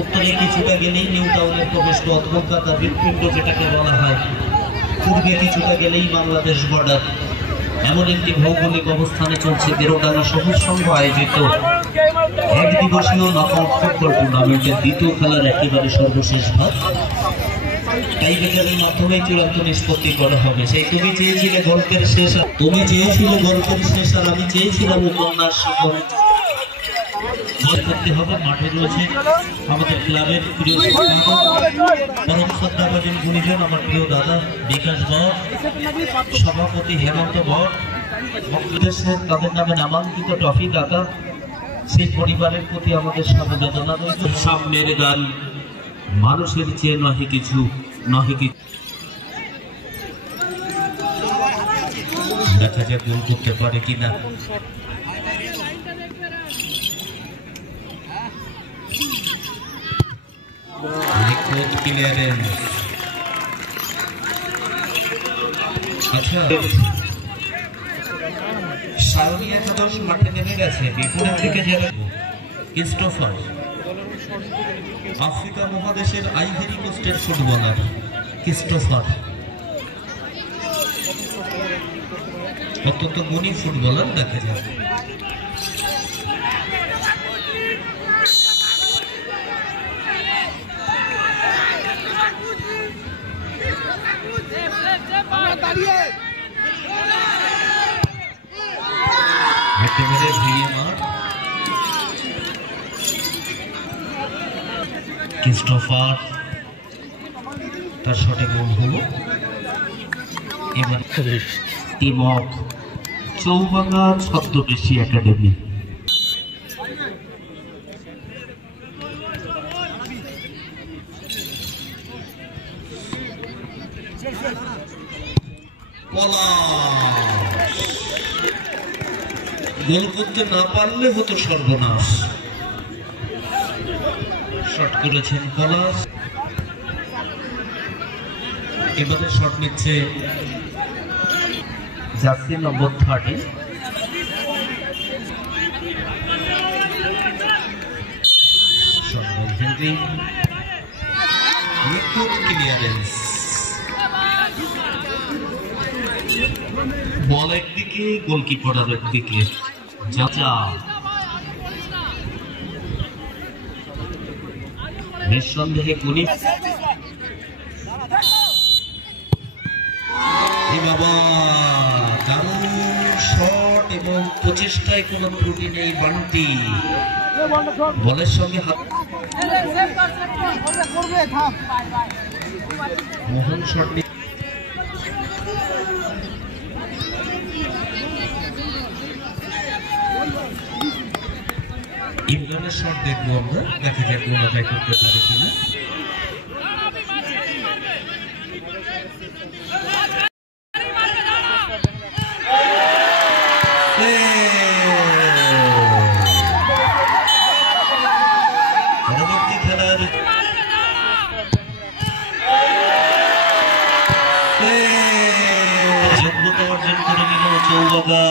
উত্তরে কিছুটা গেলেই নিউ টাউনের প্রবেশপথ, কলকাতা হৃৎপিণ্ড যেটাকে বলা হয়। পূর্বে কিছুটা গেলেই বাংলাদেশ বর্ডার। এমন একটি ভৌগোলিক অবস্থানে চলছে গেরোডাঙ্গা সবুজ সংঘ আয়োজিত এক দিবসীয় নকআউট ফুটবল টুর্নামেন্টের দ্বিতীয় খেলার একেবারে সর্বশেষ ভাগ। টাইব্রেকারের মাধ্যমে চূড়ান্ত নিষ্পত্তি করা হবে। সেই তুমি চেয়েছিলে গল্পের শেষ, তুমি চেয়েছিলে গল্পের শেষ, আর আমি চেয়েছিলাম উপন্যাস করতে হবে। মাঠে রয়েছে আমাদের ক্লাবের প্রিয় পরম শ্রদ্ধাভাজন গুণীজন আমার প্রিয় দাদা বিকাশ বর, সভাপতি হেমন্ত বর, তাদের নামে নামাঙ্কিত ট্রফি দাতা, সেই পরিবারের প্রতি আমাদের সমবেদনা রয়েছে। সামনের গান মানুষের চেয়ে নহে কিছু, নহে কিছু। দেখা যাক গোল করতে পারে কিনা। আচ্ছা, শাওনি একাদশ মাঠে নেমে গেছে। বিপরীত থেকে যারা ক্রিস্টোফার, আফ্রিকা মহাদেশের আইভরি কোস্টের ফুটবলার ক্রিস্টোফার, অত্যন্ত গুণী ফুটবলার। দেখা যাক একেবারে ভেঙে মার। ক্রিস্টোফার তার শটে গোল হলো। এবার তিমক চৌবাঙ্গা ছদ্মবেশী একাডেমি। গোল করতে না পারলে হতো সর্বনাশ। শট করেছেন পলাশ। এবারে শট নিচ্ছে জার্সি নম্বর 30। শট বলছেন ক্লিয়ারেন্স। বল একদিকে, গোলকিপার আর একদিকে। চাচা নিঃসন্দেহে গুণী। বাবা দারুণ শট এবং প্রচেষ্টায় কোনো ত্রুটি নেই। বান্টি বলের সঙ্গে হাত, মোহন শট। ইমরানের শট দেখবো আমরা, দেখা যাক গোলটাই করতে পারে কিনা। পরবর্তী খেলার যোগ্যতা অর্জন করে নিল চৌবাঙ্গা।